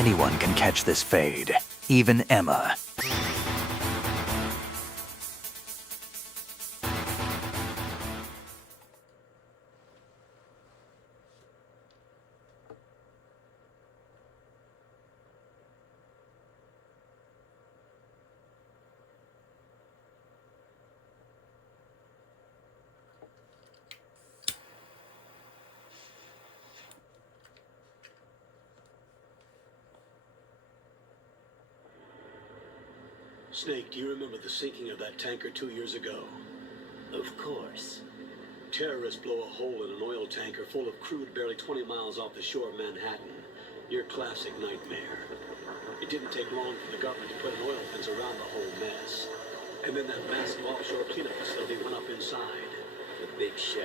Anyone can catch this fade, even Emma. Snake, do you remember the sinking of that tanker 2 years ago? Of course. Terrorists blow a hole in an oil tanker full of crude barely 20 miles off the shore of Manhattan. Your classic nightmare. It didn't take long for the government to put an oil fence around the whole mess. And then that massive offshore cleanup facility went up inside. The big shell.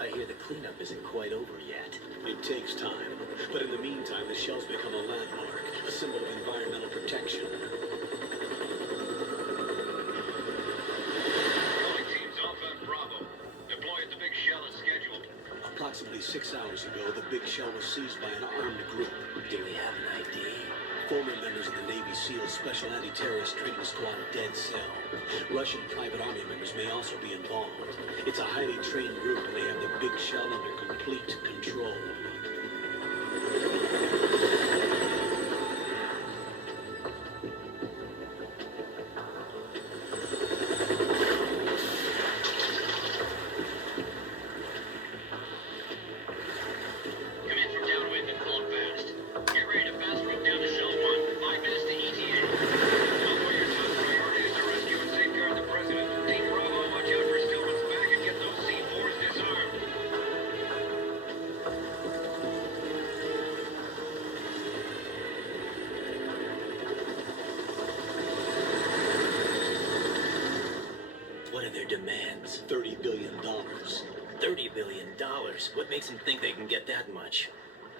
I hear the cleanup isn't quite over yet. It takes time. But in the meantime, the shell's become a landmark, a symbol of environmental protection. Teams Alpha and Bravo. Deploy at the big shell as scheduled. Approximately 6 hours ago, the big shell was seized by an armed group. Do we have an ID? Former members of the Navy SEALs Special Anti-Terrorist Training Squad Dead Cell. Russian private army members may also be involved. It's a highly trained group, and they have the big shell under complete control. Demands. $30 billion. $30 billion? What makes them think they can get that much?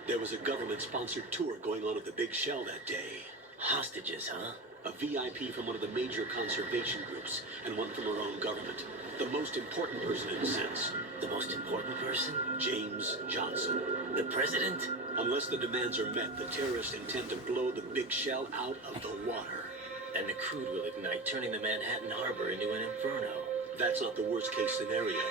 There was a government-sponsored tour going on at the big shell that day. Hostages, huh? A VIP from one of the major conservation groups, and one from our own government. The most important person in a sense. The most important person? James Johnson. The president? Unless the demands are met, the terrorists intend to blow the big shell out of the water. And the crude will ignite, turning the Manhattan Harbor into an inferno. That's not the worst-case scenario.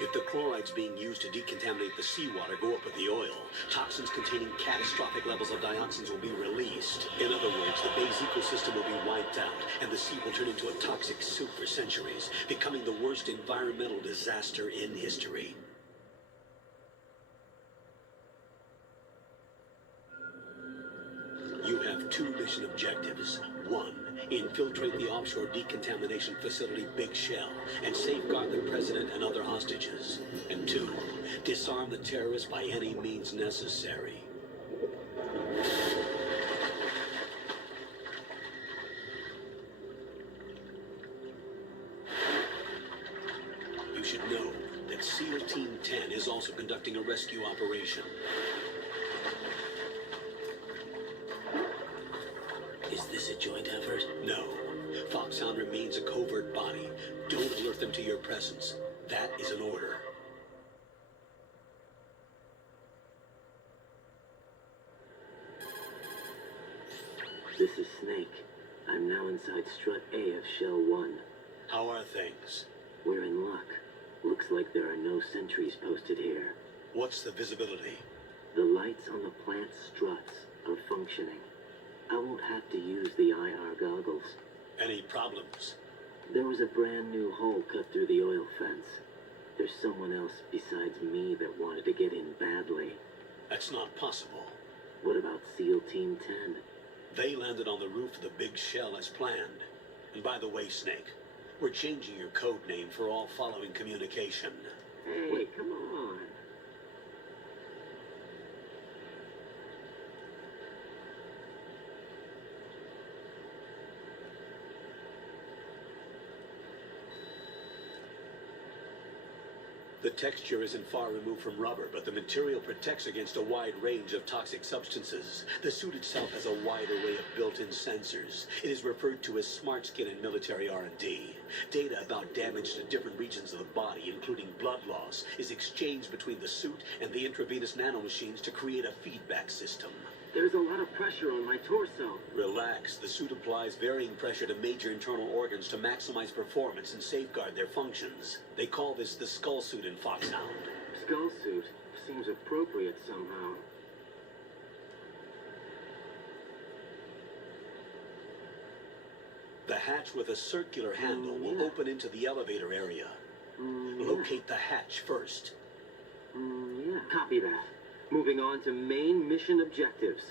If the chlorides being used to decontaminate the seawater go up with the oil, toxins containing catastrophic levels of dioxins will be released. In other words, the bay's ecosystem will be wiped out, and the sea will turn into a toxic soup for centuries, becoming the worst environmental disaster in history. You have two mission objectives. One, infiltrate the offshore decontamination facility Big Shell and safeguard the president and other hostages. And two, disarm the terrorists by any means necessary. You should know that SEAL Team 10 is also conducting a rescue operation. Is this a joint effort? No. Foxhound remains a covert body. Don't alert them to your presence. That is an order. This is Snake. I'm now inside Strut A of Shell 1. How are things? We're in luck. Looks like there are no sentries posted here. What's the visibility? The lights on the plant struts are functioning. I won't have to use the IR goggles. Any problems? There was a brand new hole cut through the oil fence. There's someone else besides me that wanted to get in badly. That's not possible. What about SEAL Team 10? They landed on the roof of the Big Shell as planned. And by the way, Snake, we're changing your code name for all following communication. Hey, come on. The texture isn't far removed from rubber, but the material protects against a wide range of toxic substances. The suit itself has a wide array of built-in sensors. It is referred to as smart skin in military R&D. Data about damage to different regions of the body, including blood loss, is exchanged between the suit and the intravenous nanomachines to create a feedback system. There's a lot of pressure on my torso. Relax. The suit applies varying pressure to major internal organs to maximize performance and safeguard their functions. They call this the skull suit in Foxhound. Skull suit seems appropriate somehow. The hatch with a circular handle will open into the elevator area. Locate the hatch first. Yeah, copy that. Moving on to main mission objectives.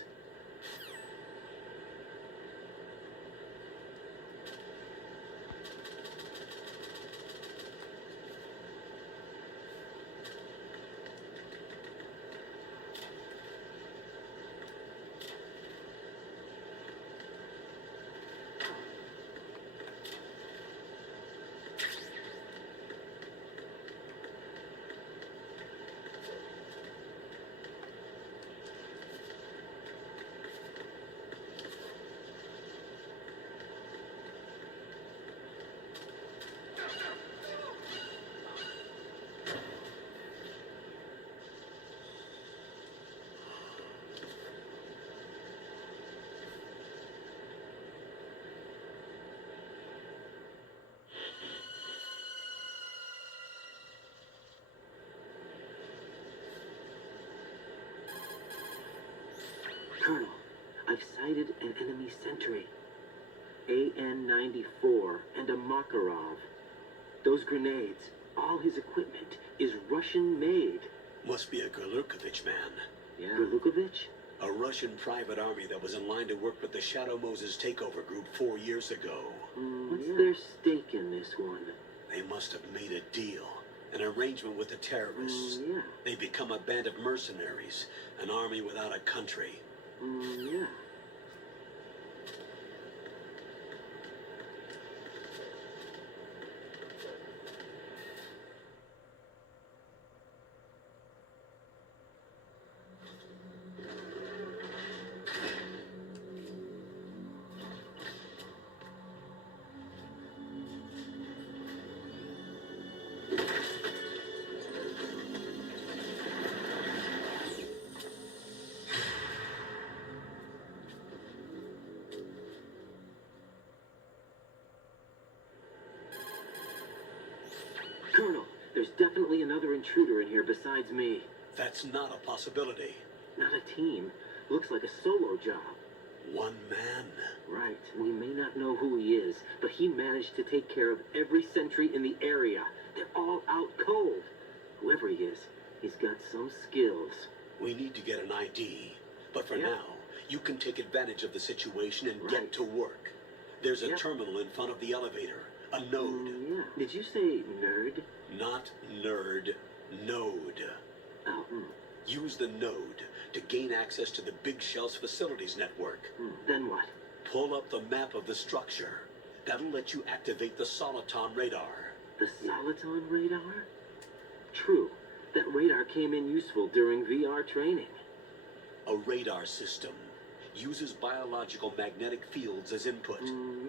Colonel, I've sighted an enemy sentry. AN-94 and a Makarov. Those grenades, all his equipment, is Russian-made. Must be a Galukovich man. Yeah. Galukovich? A Russian private army that was in line to work with the Shadow Moses takeover group 4 years ago. What's their stake in this one? They must have made a deal. An arrangement with the terrorists. Yeah. They become a band of mercenaries. An army without a country. Yeah. Colonel, there's definitely another intruder in here besides me. That's not a possibility. Not a team. Looks like a solo job. One man. Right. We may not know who he is, but he managed to take care of every sentry in the area. They're all out cold. Whoever he is, he's got some skills. We need to get an ID. But for Yeah. now, you can take advantage of the situation and Right. get to work. There's a Yep. terminal in front of the elevator. A node. Yeah. Did you say nerd? Not nerd. Node. Oh, Use the node to gain access to the Big Shell's facilities network. Then what? Pull up the map of the structure. That'll let you activate the Soliton radar. The Soliton radar? True. That radar came in useful during VR training. A radar system uses biological magnetic fields as input.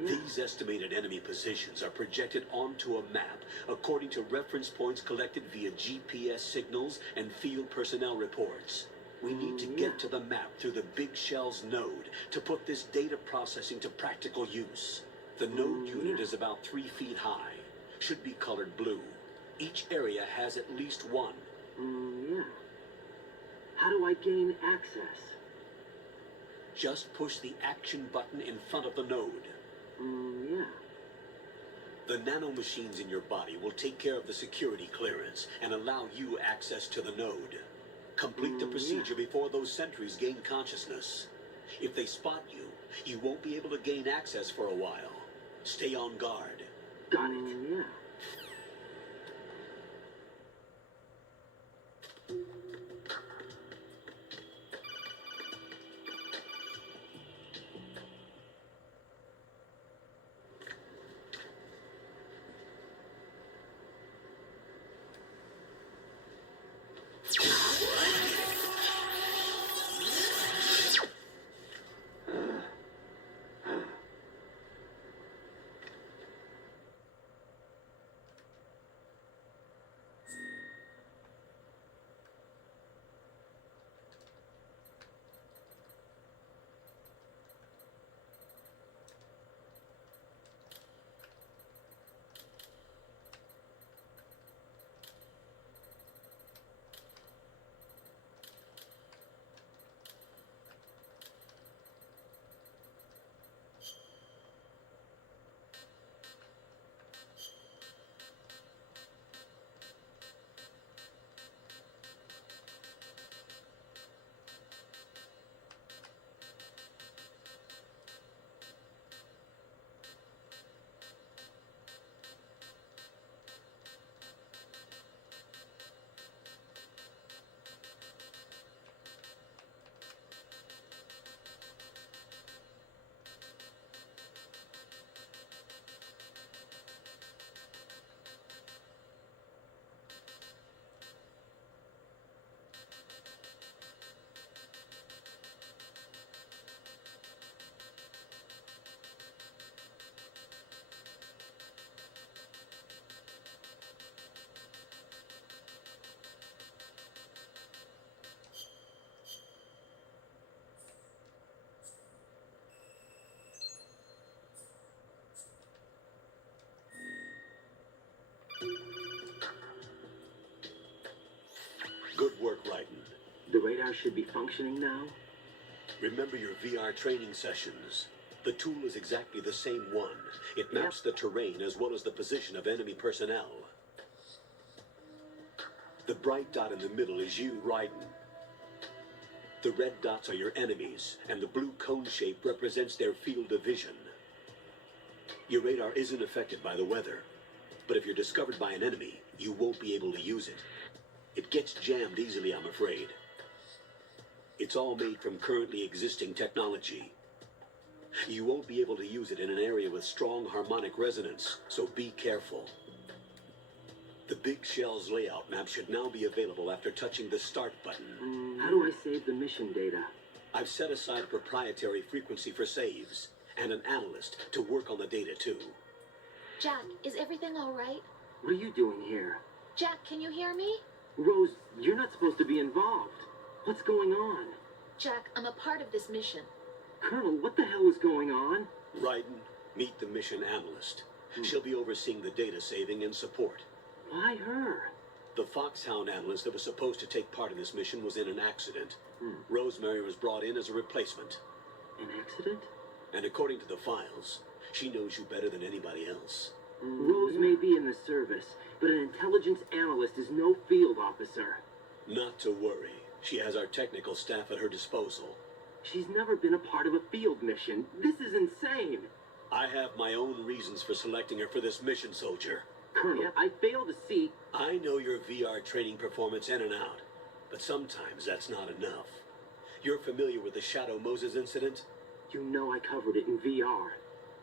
These estimated enemy positions are projected onto a map according to reference points collected via GPS signals and field personnel reports. We need to get to the map through the Big Shell's node to put this data processing to practical use. The node unit is about 3 feet high. Should be colored blue. Each area has at least one. Yeah. How do I gain access? Just push the action button in front of the node. Yeah. The nanomachines in your body will take care of the security clearance and allow you access to the node. Complete the procedure before those sentries gain consciousness. If they spot you, you won't be able to gain access for a while. Stay on guard. Got it. Yeah. Good work, Raiden. The radar should be functioning now? Remember your VR training sessions. The tool is exactly the same one. It maps the terrain as well as the position of enemy personnel. The bright dot in the middle is you, Raiden. The red dots are your enemies, and the blue cone shape represents their field of vision. Your radar isn't affected by the weather, but if you're discovered by an enemy, you won't be able to use it. It gets jammed easily, I'm afraid. It's all made from currently existing technology. You won't be able to use it in an area with strong harmonic resonance, so be careful. The Big Shell's layout map should now be available after touching the start button. How do I save the mission data? I've set aside a proprietary frequency for saves, and an analyst to work on the data too. Jack, is everything all right? What are you doing here? Jack, can you hear me? Rose, you're not supposed to be involved. What's going on? Jack, I'm a part of this mission. Colonel, what the hell is going on? Raiden, meet the mission analyst. She'll be overseeing the data saving and support. Why her? The Foxhound analyst that was supposed to take part in this mission was in an accident. Rosemary was brought in as a replacement. An accident? And according to the files, she knows you better than anybody else. Rose may be in the service, but an intelligence analyst is no field officer. Not to worry. She has our technical staff at her disposal. She's never been a part of a field mission. This is insane. I have my own reasons for selecting her for this mission, soldier. Colonel, I fail to see... I know your VR training performance in and out, but sometimes that's not enough. You're familiar with the Shadow Moses incident? You know I covered it in VR.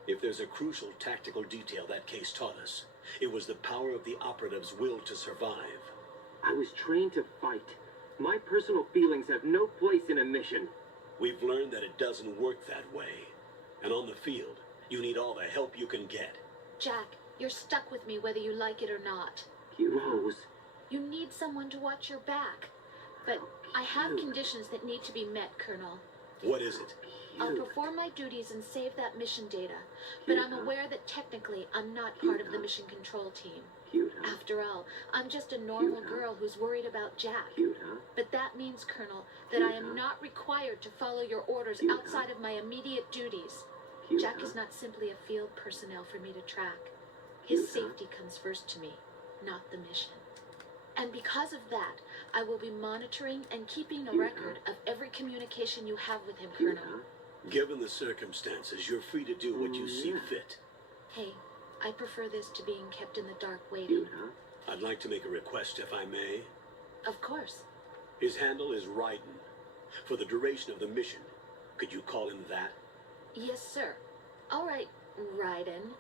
If there's a crucial tactical detail that case taught us, it was the power of the operative's will to survive. I was trained to fight. My personal feelings have no place in a mission. We've learned that it doesn't work that way. And on the field, you need all the help you can get. Jack, you're stuck with me whether you like it or not. Rose. You need someone to watch your back. But I have conditions that need to be met, Colonel. What is it? I'll perform my duties and save that mission data, but I'm aware that technically I'm not part of the mission control team. After all, I'm just a normal girl who's worried about Jack. But that means, Colonel, that I am not required to follow your orders outside of my immediate duties. Jack is not simply a field personnel for me to track. His safety comes first to me, not the mission. And because of that, I will be monitoring and keeping a record of every communication you have with him, Colonel. Given the circumstances, you're free to do what you see fit. Hey, I prefer this to being kept in the dark waiting. I'd like to make a request, if I may. Of course. His handle is Raiden. For the duration of the mission, could you call him that? Yes, sir. All right, Raiden.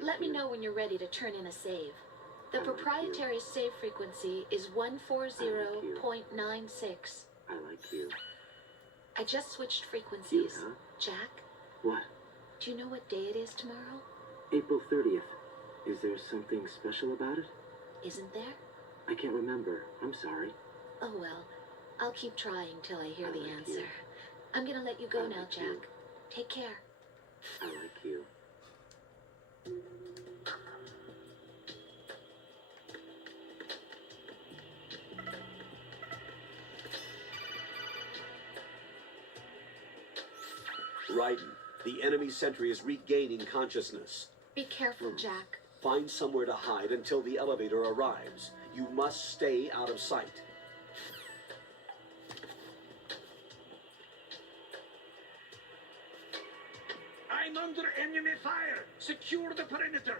Let me know when you're ready to turn in a save. The proprietary save frequency is 140.96. I like you. I just switched frequencies. Jack, What? do you know what day it is tomorrow? April 30th. Is there something special about it? Isn't there? I can't remember. I'm sorry. Oh well, I'll keep trying till I hear I the like answer. you. I'm gonna let you go I now, like you. Jack. Take care. I like you. Raiden, the enemy sentry is regaining consciousness. Be careful, Jack. Find somewhere to hide until the elevator arrives. You must stay out of sight. I'm under enemy fire. Secure the perimeter.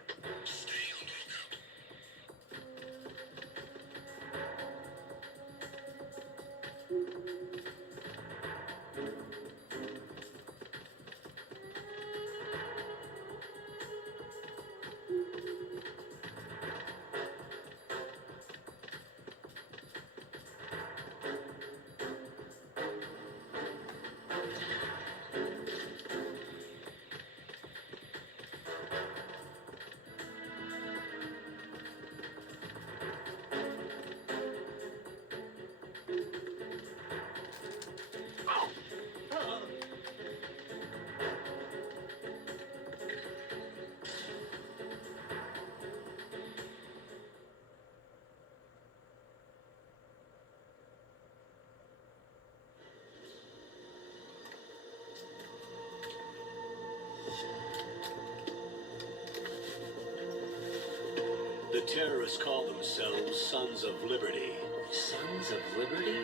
terrorists call themselves Sons of Liberty. Sons of Liberty?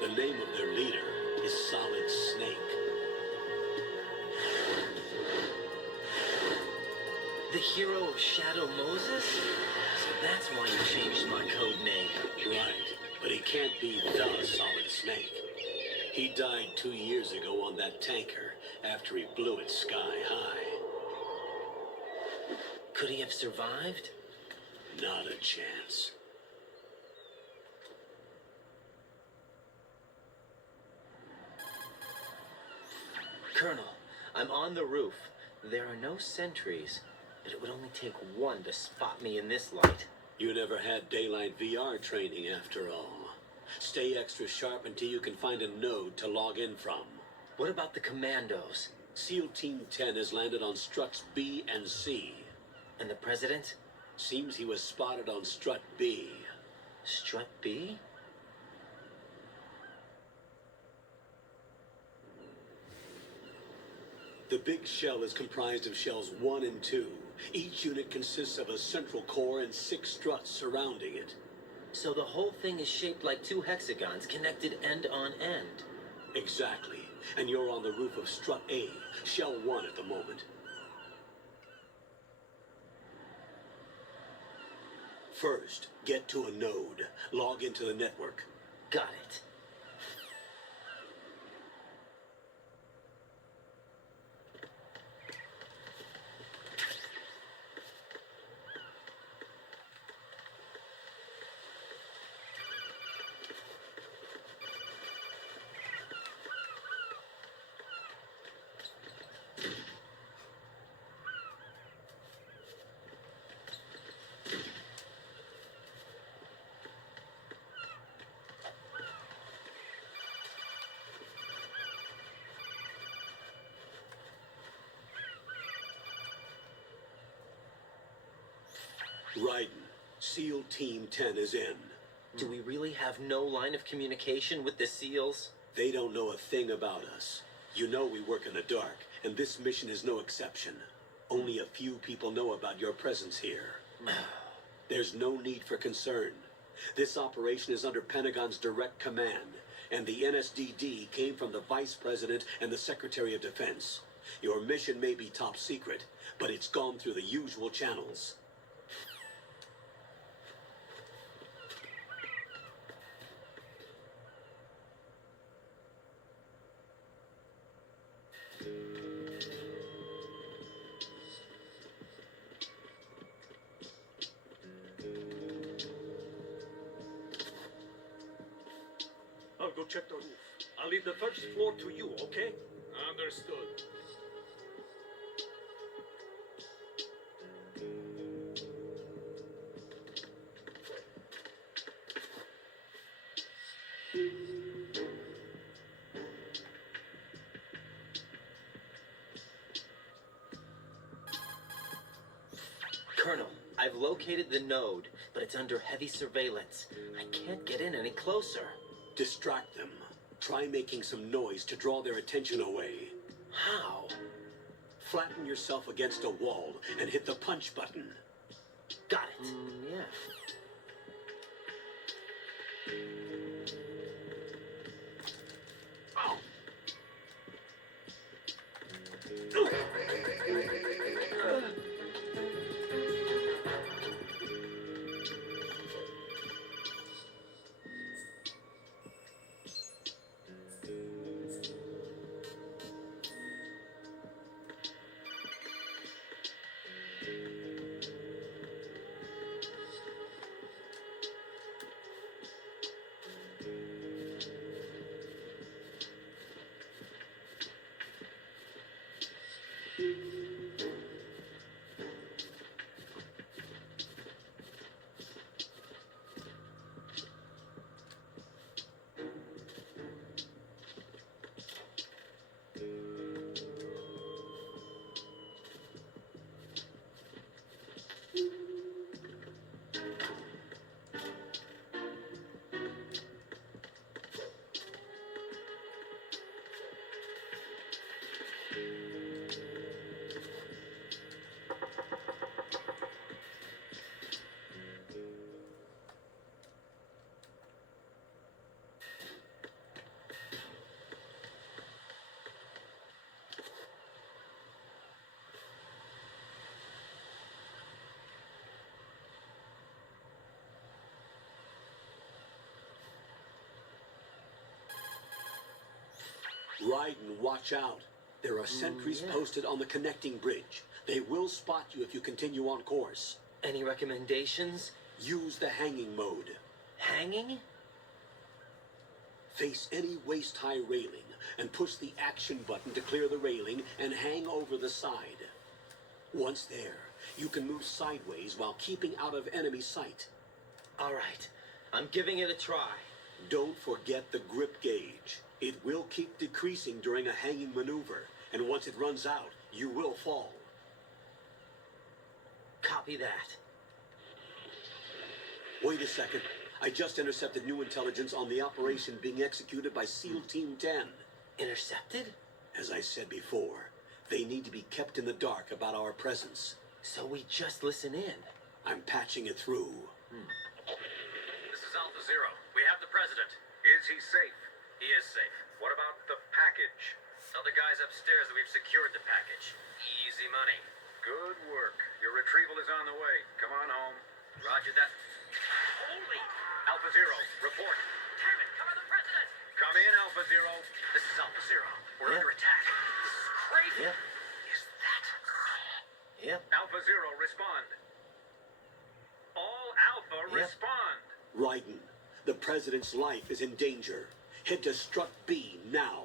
The name of their leader is Solid Snake. The hero of Shadow Moses? So that's why you changed my code name. Right, but he can't be the Solid Snake. He died 2 years ago on that tanker after he blew it sky high. Could he have survived? Not a chance. Colonel, I'm on the roof. There are no sentries, but it would only take one to spot me in this light. You never had daylight VR training after all. Stay extra sharp until you can find a node to log in from. What about the commandos? SEAL Team 10 has landed on struts B and C. And the president? Seems he was spotted on strut B. Strut B? The big shell is comprised of shells 1 and 2. Each unit consists of a central core and 6 struts surrounding it. So the whole thing is shaped like 2 hexagons connected end on end. Exactly. And you're on the roof of strut A, shell 1 at the moment. First, get to a node. Log into the network. Got it. Raiden, SEAL Team 10 is in. Do we really have no line of communication with the SEALs? They don't know a thing about us. You know we work in the dark, and this mission is no exception. Only a few people know about your presence here. There's no need for concern. This operation is under Pentagon's direct command, and the NSDD came from the Vice President and the Secretary of Defense. Your mission may be top secret, but it's gone through the usual channels. I'll go check the roof. I'll leave the first floor to you, okay? Understood. Colonel, I've located the node, but it's under heavy surveillance. I can't get in any closer. Distract them. Try making some noise to draw their attention away. How? Flatten yourself against a wall and hit the punch button. Got it. Yeah. Raiden, watch out. There are sentries posted on the connecting bridge. They will spot you if you continue on course. Any recommendations? Use the hanging mode. Hanging? Face any waist-high railing and push the action button to clear the railing and hang over the side. Once there, you can move sideways while keeping out of enemy sight. All right, I'm giving it a try. Don't forget the grip gauge. It will keep decreasing during a hanging maneuver, and once it runs out, you will fall. Copy that. Wait a second. I just intercepted new intelligence on the operation being executed by SEAL Team 10. Intercepted? As I said before, they need to be kept in the dark about our presence. So we just listen in. I'm patching it through. This is Alpha Zero. We have the president. Is he safe? He is safe. What about the package? Tell the guys upstairs that we've secured the package. Easy money. Good work. Your retrieval is on the way. Come on home. Roger that. Holy! Alpha Zero, report. Damn it, cover the president! Come in, Alpha Zero. This is Alpha Zero. We're under attack. This is crazy. Yep. Is that... Yep. Alpha Zero, respond. All Alpha, respond. Raiden, the president's life is in danger. Head to Strut B now.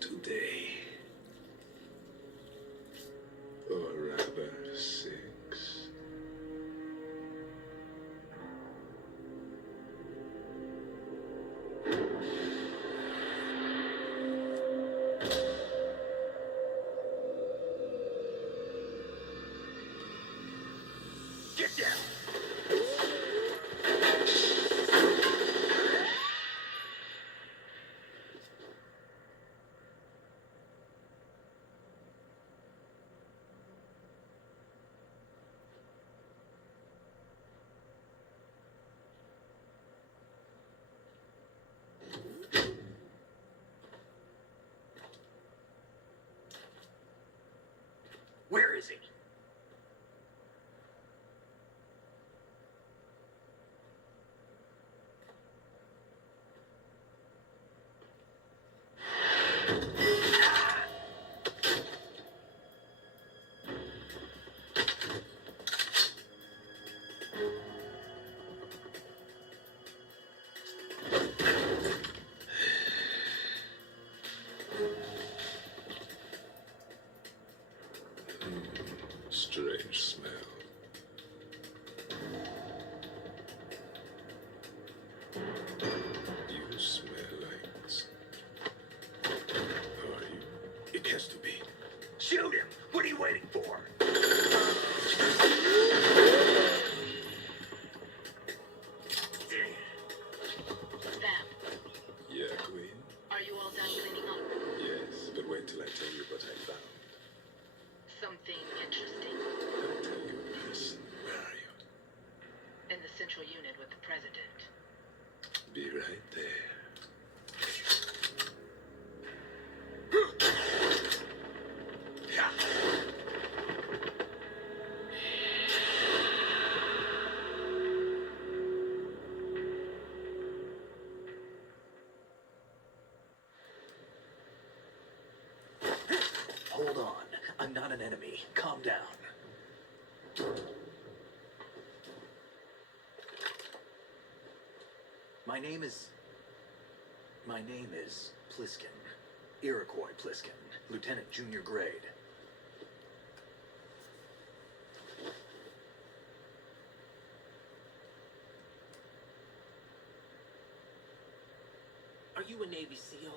today. Or rather, 6. Get down! Where is he? Strange smell. You smell like... How are you? It has to be. Shoot him! What are you waiting for? Bam, Yeah, Queen? are you all done cleaning up? Yes, but wait till I tell you what I found. Something interesting. I'll tell you in person. Where are you? In the central unit with the president. Be right there. Hold on. I'm not an enemy. Calm down. My name is Pliskin. Iroquois Pliskin. Lieutenant Junior Grade. Are you a Navy SEAL?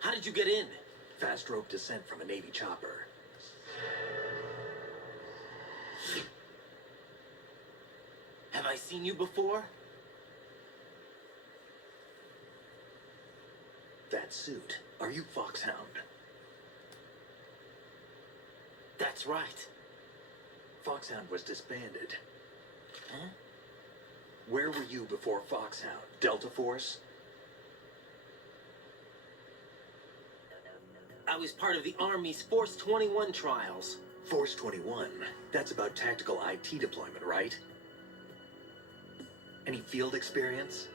How did you get in? Fast rope descent from a Navy chopper. Have I seen you before? That suit. Are you Foxhound? That's right. Foxhound was disbanded. Huh? Where were you before Foxhound? Delta Force? I was part of the Army's Force 21 trials. Force 21. That's about tactical IT deployment, right? Any field experience?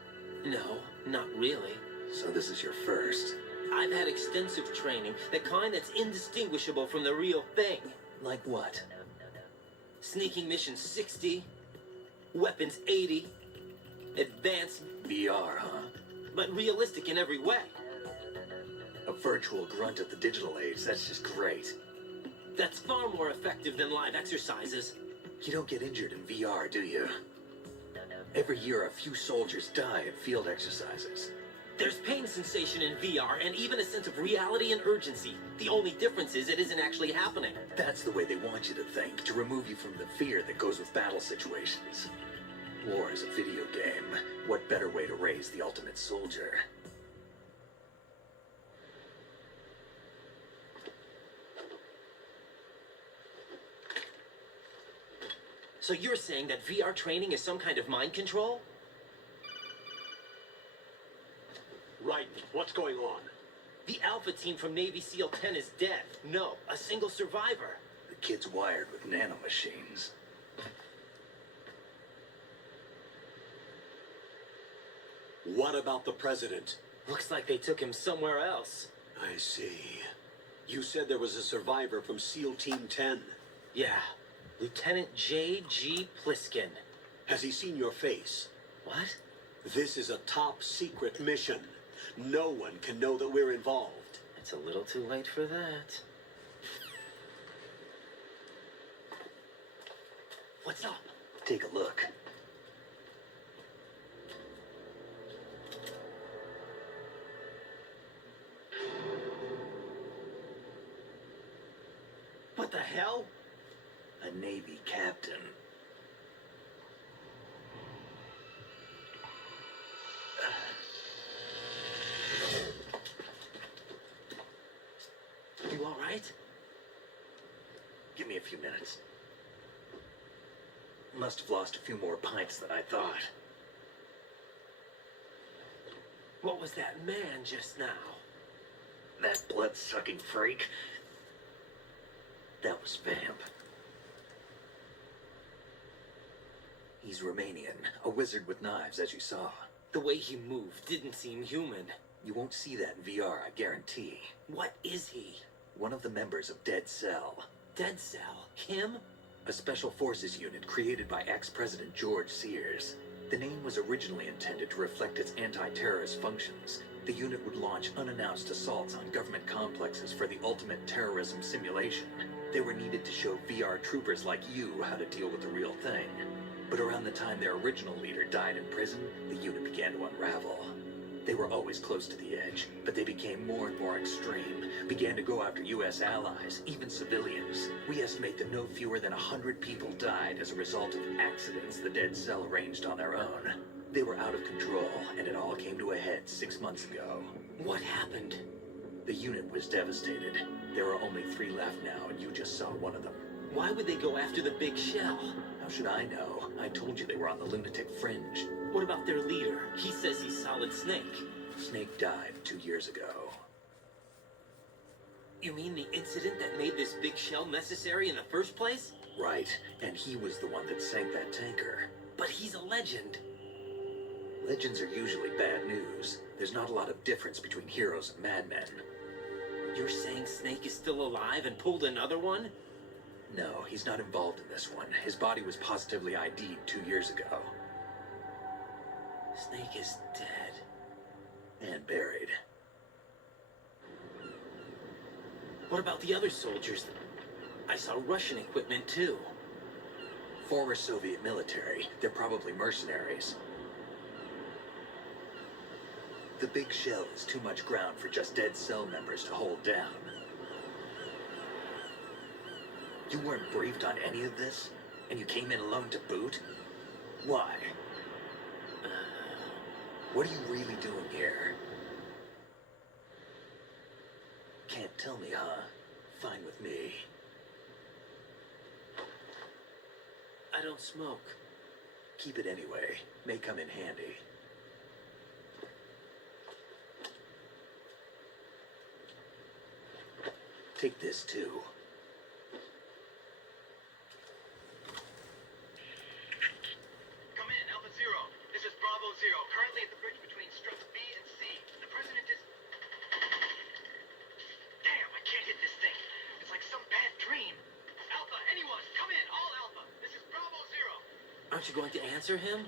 No, not really. So this is your first. I've had extensive training, the kind that's indistinguishable from the real thing. Like what? Sneaking mission 60, weapons 80, advanced, VR, huh? but realistic in every way. A virtual grunt at the digital age, that's just great. That's far more effective than live exercises. You don't get injured in VR, do you? Every year, a few soldiers die at field exercises. There's pain sensation in VR and even a sense of reality and urgency. The only difference is it isn't actually happening. That's the way they want you to think, to remove you from the fear that goes with battle situations. War is a video game. What better way to raise the ultimate soldier? So you're saying that VR training is some kind of mind control? Raiden, what's going on? The Alpha team from Navy SEAL 10 is dead. No, a single survivor. The kid's wired with nanomachines. What about the president? Looks like they took him somewhere else. I see. You said there was a survivor from SEAL Team 10. Yeah, Lieutenant J.G. Pliskin. Has he seen your face? What? This is a top secret mission. No one can know that we're involved. It's a little too late for that. What's up? Take a look. What the hell? A Navy captain. You all right? Give me a few minutes. Must have lost a few more pints than I thought. What was that man just now? That blood-sucking freak. That was Vamp. He's Romanian, a wizard with knives, as you saw. The way he moved didn't seem human. You won't see that in VR, I guarantee. What is he? One of the members of Dead Cell. Dead Cell? Him? A special forces unit created by ex-President George Sears. The name was originally intended to reflect its anti-terrorist functions. The unit would launch unannounced assaults on government complexes for the ultimate terrorism simulation. They were needed to show VR troopers like you how to deal with the real thing. But around the time their original leader died in prison, the unit began to unravel. They were always close to the edge, but they became more and more extreme, began to go after U.S. allies, even civilians. We estimate that no fewer than 100 people died as a result of accidents the Dead Cell arranged on their own. They were out of control, and it all came to a head 6 months ago. What happened? The unit was devastated. There are only 3 left now, and you just saw one of them. Why would they go after the big shell? How should I know? I told you they were on the lunatic fringe. What about their leader? He says he's Solid Snake. Snake died 2 years ago. You mean the incident that made this big shell necessary in the first place? Right, and he was the one that sank that tanker. But he's a legend. Legends are usually bad news. There's not a lot of difference between heroes and madmen. You're saying Snake is still alive and pulled another one? No, he's not involved in this one. His body was positively ID'd 2 years ago. Snake is dead. And buried. What about the other soldiers? I saw Russian equipment too. Former Soviet military. They're probably mercenaries. The big shell is too much ground for just Dead Cell members to hold down. You weren't briefed on any of this? And you came in alone to boot? Why? What are you really doing here? Can't tell me, huh? Fine with me. I don't smoke. Keep it anyway. May come in handy. Take this too. Come in, Alpha Zero. This is Bravo Zero. Currently at the bridge between struts B and C. The president is... Damn, I can't hit this thing. It's like some bad dream. Alpha, anyone, come in. All Alpha. This is Bravo Zero. Aren't you going to answer him?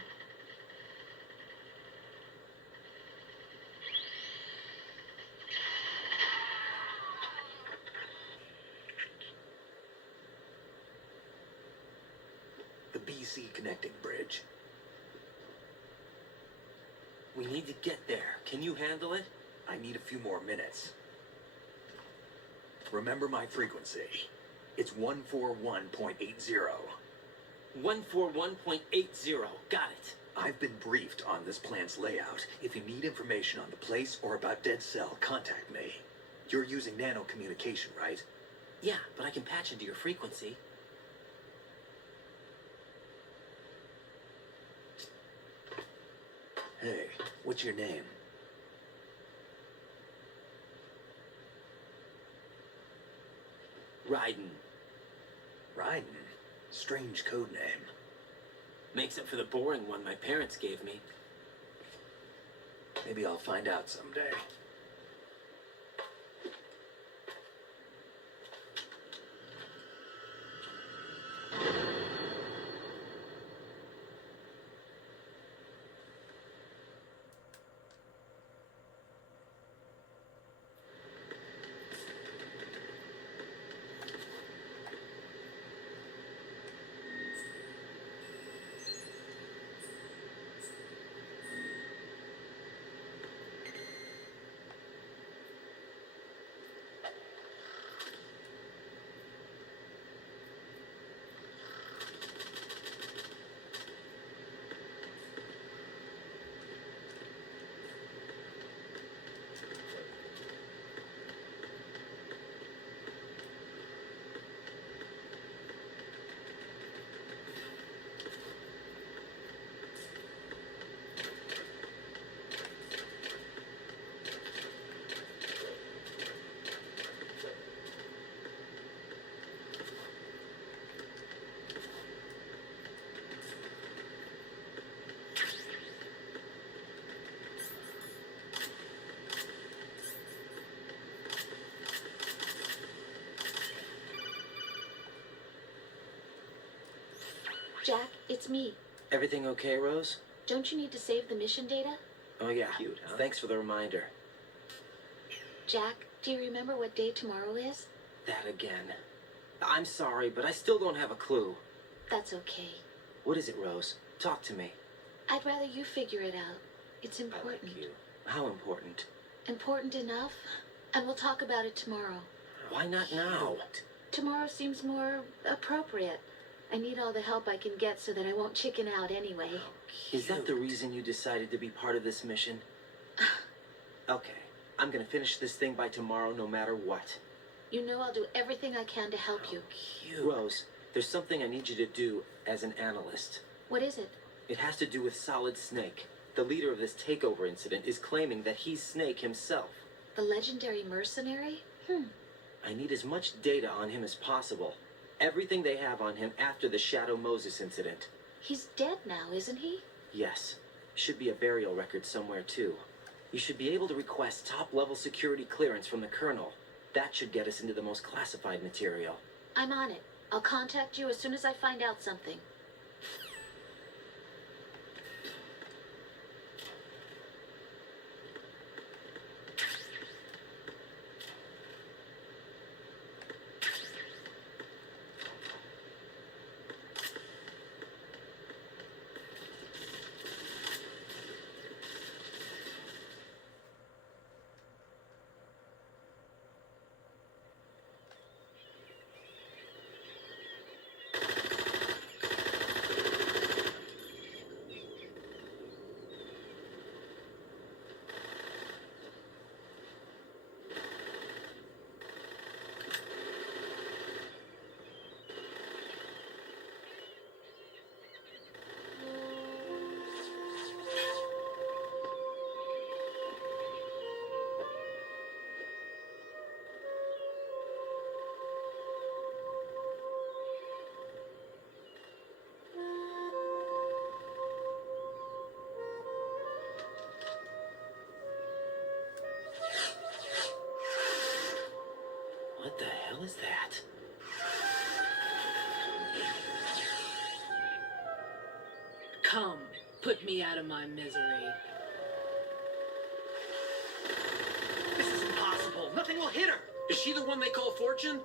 The BC connecting bridge. We need to get there. Can you handle it? I need a few more minutes. Remember my frequency. It's 141.80. 141.80. Got it. I've been briefed on this plan's layout. If you need information on the place or about Dead Cell, contact me. You're using nano communication, right? Yeah, but I can patch into your frequency. Hey, what's your name? Raiden. Raiden? Strange code name. Makes up for the boring one my parents gave me. Maybe I'll find out someday. Jack, it's me. Everything okay, Rose? Don't you need to save the mission data? Oh, yeah. Cute, huh? Thanks for the reminder. Jack, do you remember what day tomorrow is? That again. I'm sorry, but I still don't have a clue. That's okay. What is it, Rose? Talk to me. I'd rather you figure it out. It's I important. like you. How important? Important enough? And we'll talk about it tomorrow. Why not now? Tomorrow seems more appropriate. I need all the help I can get so that I won't chicken out anyway. Is that the reason you decided to be part of this mission? Okay. I'm gonna finish this thing by tomorrow no matter what. You know I'll do everything I can to help you. Cute. Rose, there's something I need you to do as an analyst. What is it? It has to do with Solid Snake. The leader of this takeover incident is claiming that he's Snake himself. The legendary mercenary? I need as much data on him as possible. Everything they have on him after the Shadow Moses incident. He's dead now, isn't he? Yes. Should be a burial record somewhere, too. You should be able to request top-level security clearance from the Colonel. That should get us into the most classified material. I'm on it. I'll contact you as soon as I find out something. What the hell is that? Come, put me out of my misery. This is impossible. Nothing will hit her. Is she the one they call Fortune?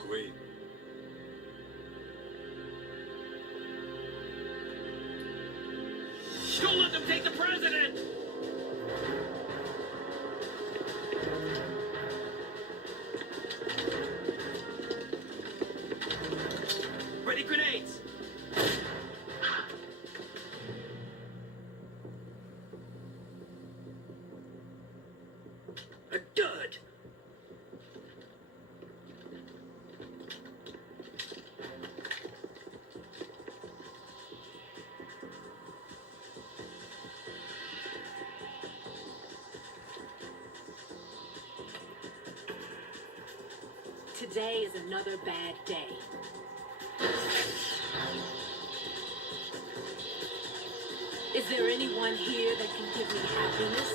Great. Don't let them take the president! Ready grenades! A dud! Today is another bad day. Is there anyone here that can give me happiness?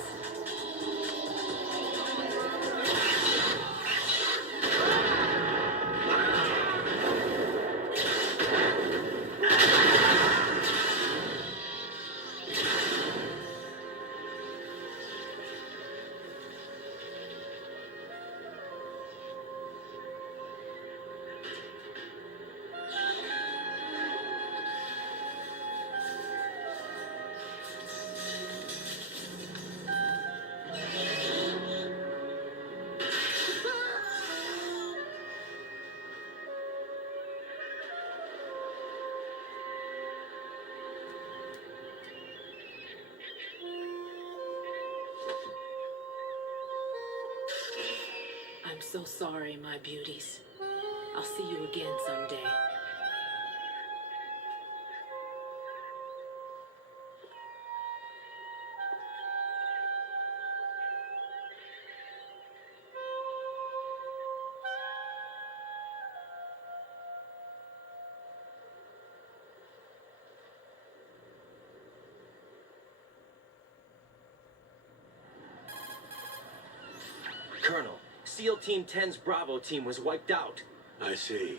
I'm so sorry, my beauties. I'll see you again someday. Colonel, SEAL Team 10's Bravo team was wiped out. I see.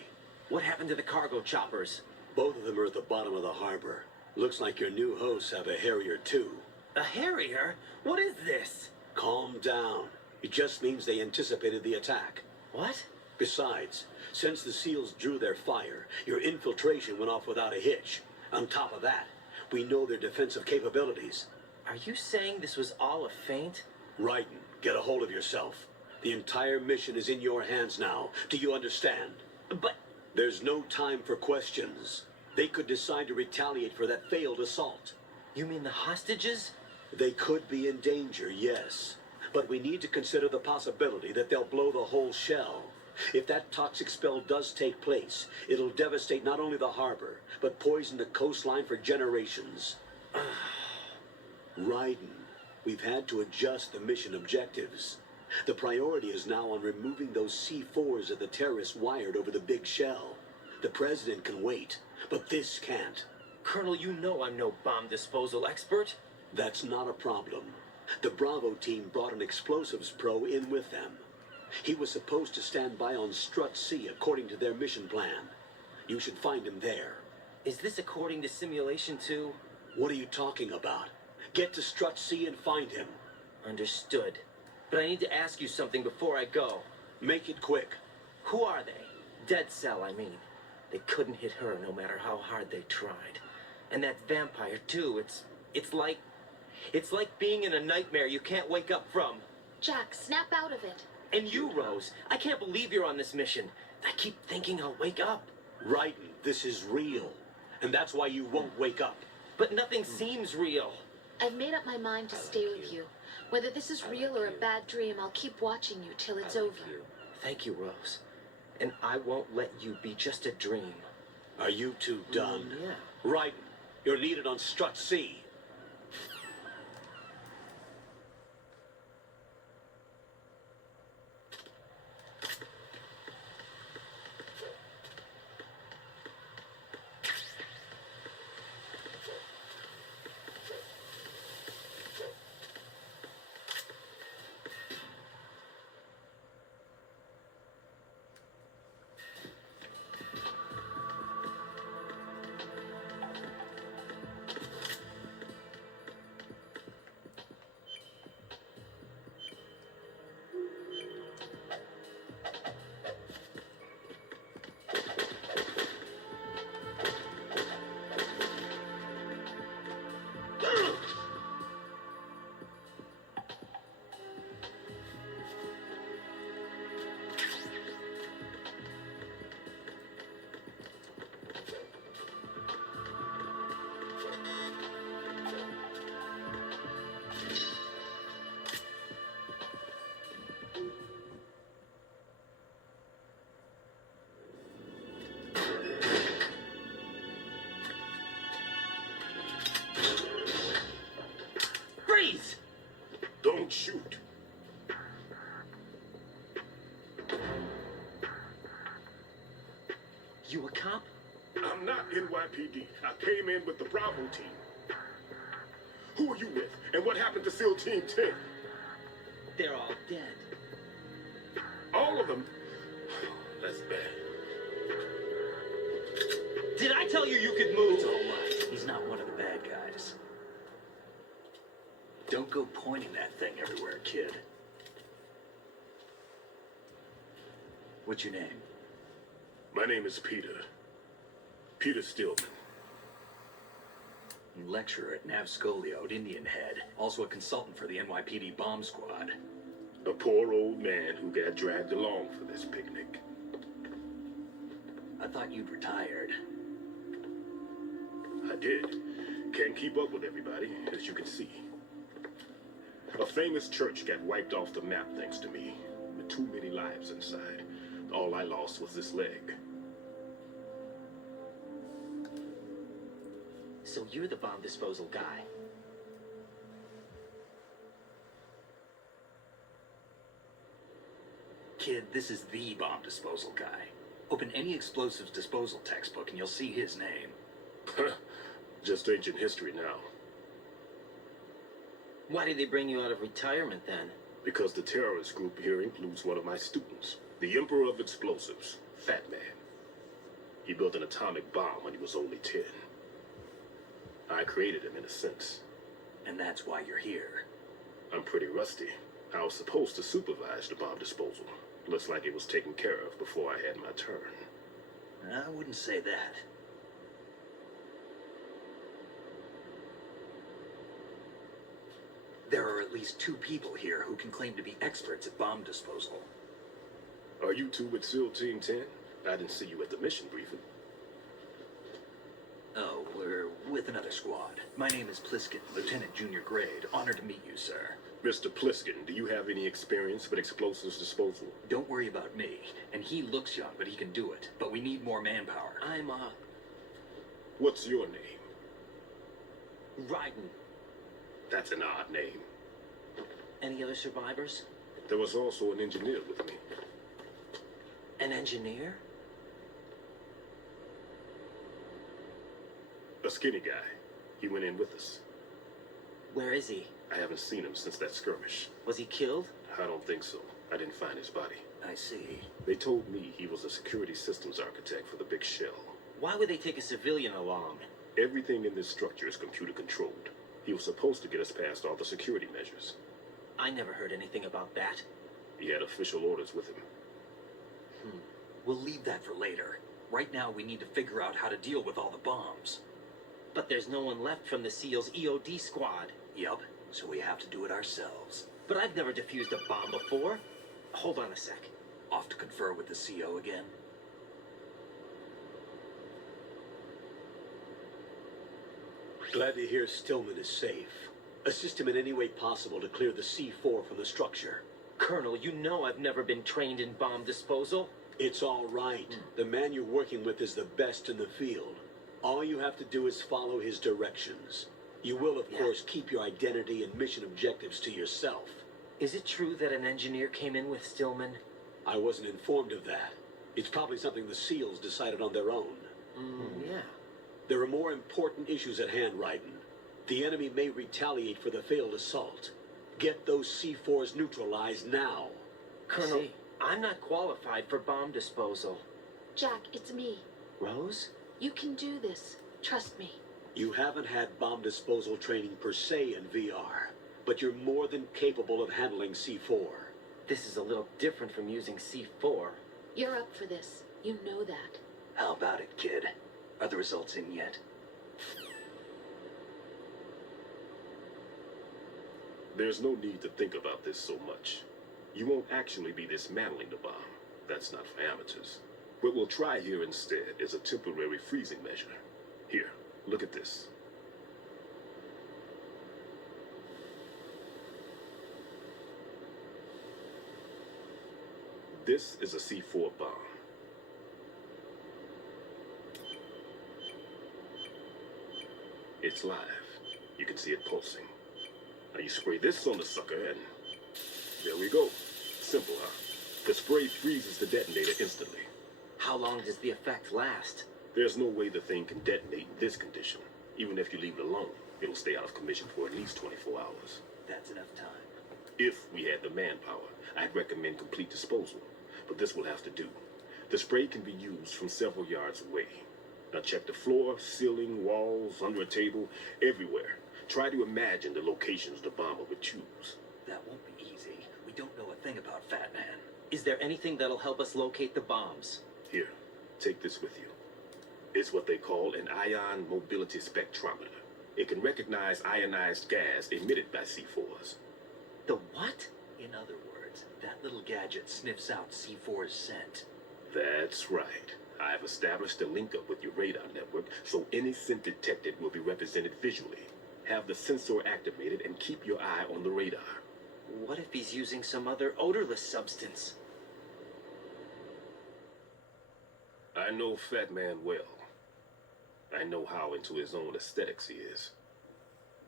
What happened to the cargo choppers? Both of them are at the bottom of the harbor. Looks like your new hosts have a Harrier too. A Harrier? What is this? Calm down. It just means they anticipated the attack. What? Besides, since the SEALs drew their fire, your infiltration went off without a hitch. On top of that, we know their defensive capabilities. Are you saying this was all a feint? Raiden, get a hold of yourself. The entire mission is in your hands now. Do you understand? But... There's no time for questions. They could decide to retaliate for that failed assault. You mean the hostages? They could be in danger, yes. But we need to consider the possibility that they'll blow the whole shell. If that toxic spell does take place, it'll devastate not only the harbor, but poison the coastline for generations. Raiden, we've had to adjust the mission objectives. The priority is now on removing those C4s that the terrorists wired over the big shell. The president can wait, but this can't. Colonel, you know I'm no bomb disposal expert. That's not a problem. The Bravo team brought an explosives pro in with them. He was supposed to stand by on Strut C according to their mission plan. You should find him there. Is this according to simulation 2? What are you talking about? Get to Strut C and find him. Understood. But I need to ask you something before I go. Make it quick. Who are they? Dead Cell, I mean. They couldn't hit her no matter how hard they tried. And that vampire, too, it's like being in a nightmare you can't wake up from. Jack, snap out of it. And you, Rose, I can't believe you're on this mission. I keep thinking I'll wake up. Raiden, this is real. And that's why you won't wake up. But nothing seems real. I've made up my mind to stay with you. Whether this is real or a bad dream, I'll keep watching you till it's over. Thank you, Rose. And I won't let you be just a dream. Are you two done? Yeah. Raiden, you're needed on Strut C. Don't shoot. You a cop? I'm not NYPD. I came in with the Bravo team. Who are you with? And what happened to SEAL Team 10? They're all dead. All of them? That's bad. Did I tell you you could move? It's all right. He's not one of the bad guys. Don't go pointing that thing everywhere, kid. What's your name? My name is Peter. Peter Stillman. Lecturer at Navscolio at Indian Head. Also a consultant for the NYPD bomb squad. A poor old man who got dragged along for this picnic. I thought you'd retired. I did. Can't keep up with everybody, as you can see. A famous church got wiped off the map thanks to me, with too many lives inside. All I lost was this leg. So you're the bomb disposal guy. Kid, this is the bomb disposal guy. Open any explosives disposal textbook and you'll see his name. Just ancient history now. Why did they bring you out of retirement then? Because the terrorist group here includes one of my students, the Emperor of Explosives, Fat Man. He built an atomic bomb when he was only 10. I created him in a sense. And that's why you're here. I'm pretty rusty. I was supposed to supervise the bomb disposal. Looks like it was taken care of before I had my turn. I wouldn't say that. There are at least 2 people here who can claim to be experts at bomb disposal. Are you two with SEAL Team 10? I didn't see you at the mission briefing. Oh, we're with another squad. My name is Pliskin, Lieutenant Junior Grade. Honored to meet you, sir. Mr. Pliskin, do you have any experience with explosives disposal? Don't worry about me. And he looks young, but he can do it. But we need more manpower. I'm, What's your name? Raiden. That's an odd name. Any other survivors? There was also an engineer with me. An engineer? A skinny guy. He went in with us. Where is he? I haven't seen him since that skirmish. Was he killed? I don't think so. I didn't find his body. I see. They told me he was a security systems architect for the big shell. Why would they take a civilian along? Everything in this structure is computer controlled. He was supposed to get us past all the security measures. I never heard anything about that. He had official orders with him. We'll leave that for later. Right now, we need to figure out how to deal with all the bombs. But there's no one left from the SEAL's EOD squad. Yup, so we have to do it ourselves. But I've never defused a bomb before. Hold on a sec. Off to confer with the CO again? Glad to hear Stillman is safe. Assist him in any way possible to clear the C4 from the structure. Colonel, you know I've never been trained in bomb disposal. It's all right. The man you're working with is the best in the field. All you have to do is follow his directions. You will, of course, keep your identity and mission objectives to yourself. Is it true that an engineer came in with Stillman? I wasn't informed of that. It's probably something the SEALs decided on their own. Yeah. There are more important issues at hand, Raiden. The enemy may retaliate for the failed assault. Get those C4s neutralized now. Colonel, I'm not qualified for bomb disposal. Jack, it's me. Rose? You can do this. Trust me. You haven't had bomb disposal training per se in VR, but you're more than capable of handling C4. This is a little different from using C4. You're up for this. You know that. How about it, kid? Are the results in yet? There's no need to think about this so much. You won't actually be dismantling the bomb. That's not for amateurs. What we'll try here instead is a temporary freezing measure. Here, look at this. This is a C4 bomb. It's live. You can see it pulsing. Now you spray this on the sucker and there we go. Simple, huh? The spray freezes the detonator instantly. How long does the effect last? There's no way the thing can detonate in this condition. Even if you leave it alone, it'll stay out of commission for at least 24 hours. That's enough time. If we had the manpower, I'd recommend complete disposal. But this will have to do. The spray can be used from several yards away. Now check the floor, ceiling, walls, under a table, everywhere. Try to imagine the locations the bomber would choose. That won't be easy. We don't know a thing about Fat Man. Is there anything that'll help us locate the bombs? Here, take this with you. It's what they call an ion mobility spectrometer. It can recognize ionized gas emitted by C4s. The what? In other words, that little gadget sniffs out C4's scent. That's right. I've established a link up with your radar network, so any scent detected will be represented visually. Have the sensor activated and keep your eye on the radar. What if he's using some other odorless substance? I know Fat Man well. I know how into his own aesthetics he is.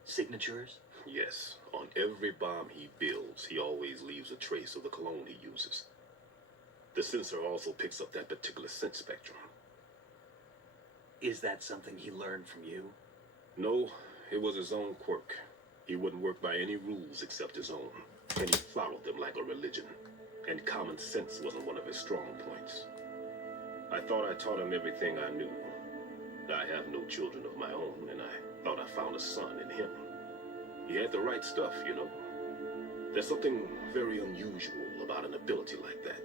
Signatures? Yes. On every bomb he builds, he always leaves a trace of the cologne he uses. The sensor also picks up that particular scent spectrum. Is that something he learned from you? No, it was his own quirk. He wouldn't work by any rules except his own. and he followed them like a religion. And common sense wasn't one of his strong points. I thought I taught him everything I knew. I have no children of my own, and I thought I found a son in him. He had the right stuff, you know. There's something very unusual about an ability like that.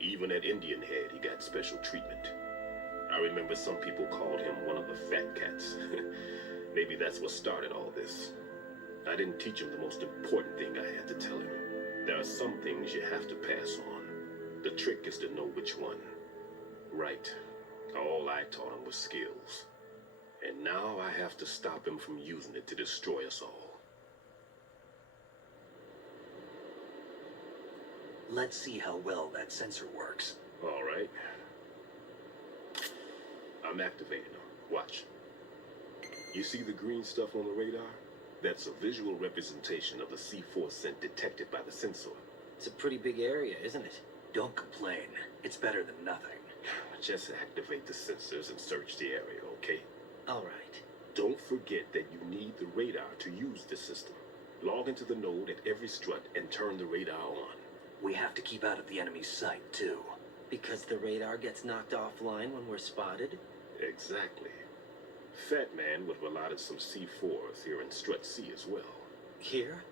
Even at Indian Head, he got special treatment. I remember some people called him one of the fat cats. Maybe that's what started all this. I didn't teach him the most important thing I had to tell him. There are some things you have to pass on. The trick is to know which one. Right. All I taught him was skills. And now I have to stop him from using it to destroy us all. Let's see how well that sensor works. All right. I'm activating them. Watch. You see the green stuff on the radar? That's a visual representation of the C4 scent detected by the sensor. It's a pretty big area, isn't it? Don't complain. It's better than nothing. Just activate the sensors and search the area, okay? All right. Don't forget that you need the radar to use the system. Log into the node at every strut and turn the radar on. We have to keep out of the enemy's sight, too. Because the radar gets knocked offline when we're spotted? Exactly. Fat Man would have allotted some C4s here in Strut C as well. Here?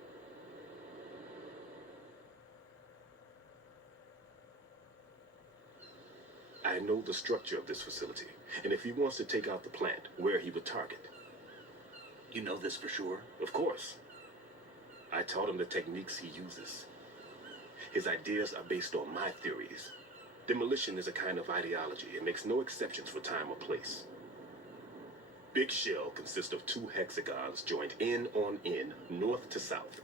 I know the structure of this facility, and if he wants to take out the plant, where he would target. You know this for sure? Of course. I taught him the techniques he uses. His ideas are based on my theories. Demolition is a kind of ideology. It makes no exceptions for time or place. Big shell consists of 2 hexagons joined end on end, north to south.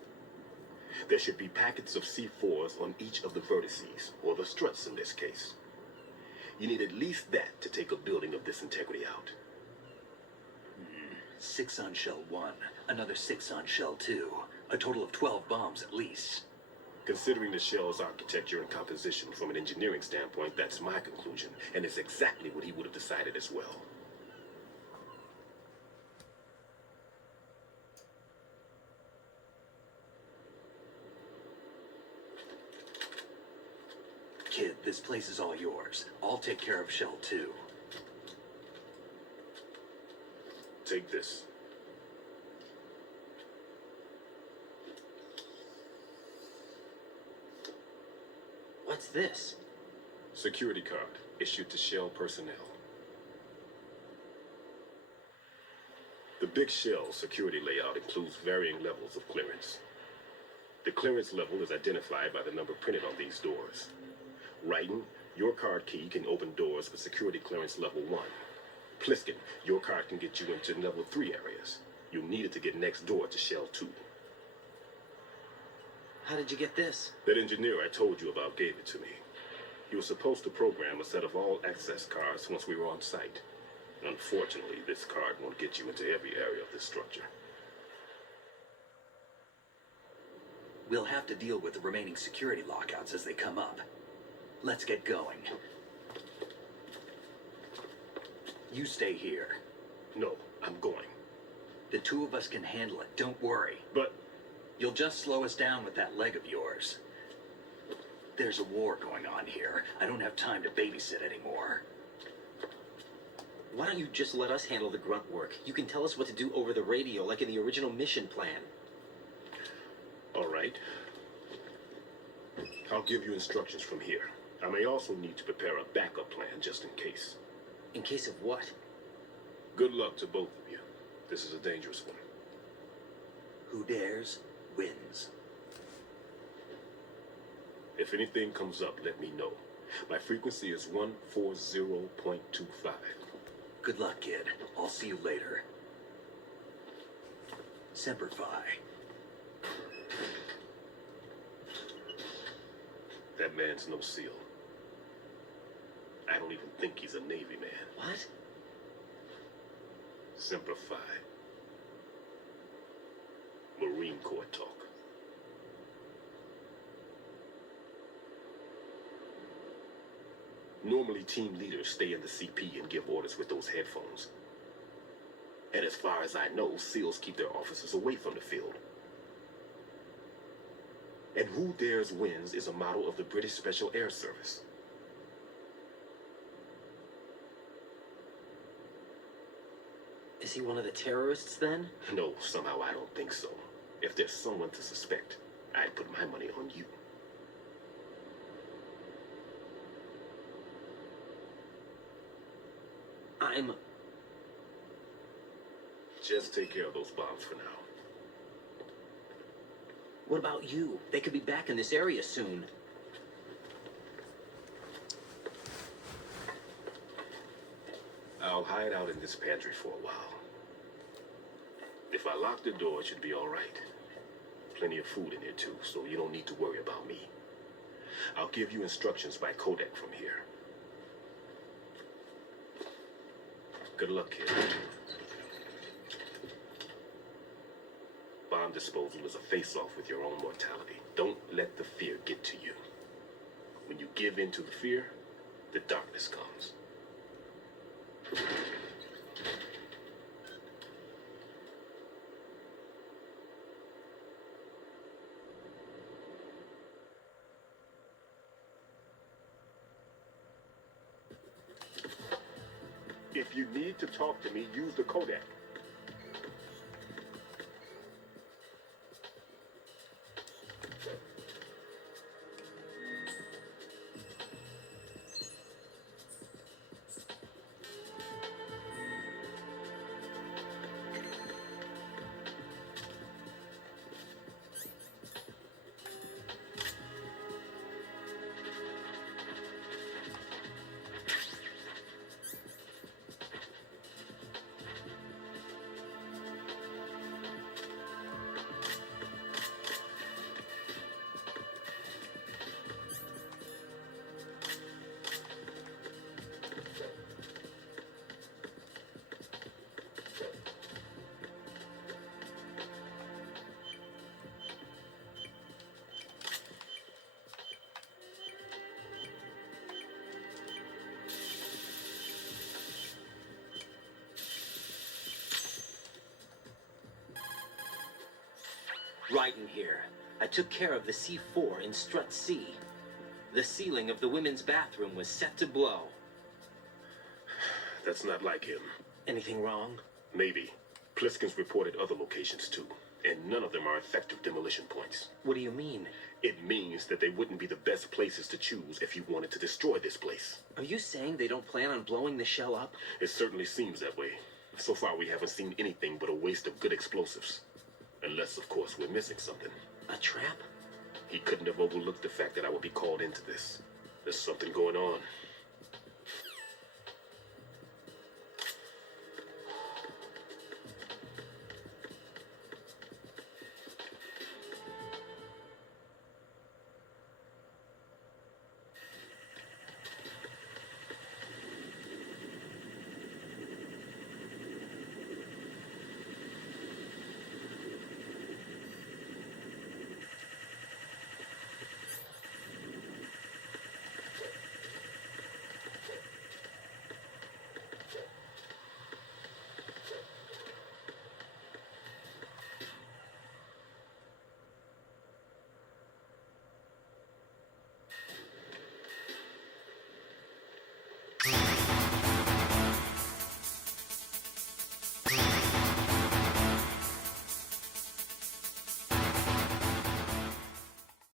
There should be packets of C4s on each of the vertices, or the struts in this case. You need at least that to take a building of this integrity out. 6 on shell 1, another 6 on shell 2. A total of 12 bombs at least. Considering the shell's architecture and composition from an engineering standpoint, that's my conclusion, and it's exactly what he would have decided as well. Kid, this place is all yours. I'll take care of shell 2. Take this. What's this? Security card, issued to Shell personnel. The Big Shell security layout includes varying levels of clearance. The clearance level is identified by the number printed on these doors. Raiden, your card key can open doors with security clearance level 1. Pliskin, your card can get you into level 3 areas. You need it to get next door to Shell 2. How did you get this? That engineer I told you about gave it to me. He was supposed to program a set of all-access cards once we were on site. Unfortunately, this card won't get you into every area of this structure. We'll have to deal with the remaining security lockouts as they come up. Let's get going. You stay here. No, I'm going. The 2 of us can handle it, don't worry. But... You'll just slow us down with that leg of yours. There's a war going on here. I don't have time to babysit anymore. Why don't you just let us handle the grunt work? You can tell us what to do over the radio, like in the original mission plan. All right. I'll give you instructions from here. I may also need to prepare a backup plan just in case. In case of what? Good luck to both of you. This is a dangerous one. Who dares, wins. If anything comes up, let me know. My frequency is 140.25. Good luck, kid. I'll see you later. Semper Fi. That man's no SEAL. I don't even think he's a Navy man. What? Semper Fi. Marine Corps talk. Normally, team leaders stay in the CP and give orders with those headphones. And as far as I know, SEALs keep their officers away from the field. And who dares wins is a model of the British Special Air Service. Is he one of the terrorists then? No, somehow I don't think so. If there's someone to suspect, I'd put my money on you. Just take care of those bombs for now. What about you? They could be back in this area soon. I'll hide out in this pantry for a while. If I lock the door, it should be all right. Plenty of food in there too, so you don't need to worry about me. I'll give you instructions by codec from here. Good luck, kid. Bomb disposal is a face-off with your own mortality. Don't let the fear get to you. When you give in to the fear, the darkness comes. If you need to talk to me, use the codec. Raiden here. I took care of the C4 in Strut C. The ceiling of the women's bathroom was set to blow. That's not like him. Anything wrong? Maybe. Pliskin's reported other locations too, and none of them are effective demolition points. What do you mean? It means that they wouldn't be the best places to choose if you wanted to destroy this place. Are you saying they don't plan on blowing the shell up? It certainly seems that way. So far we haven't seen anything but a waste of good explosives. Unless, of course, we're missing something. A trap? He couldn't have overlooked the fact that I would be called into this. There's something going on.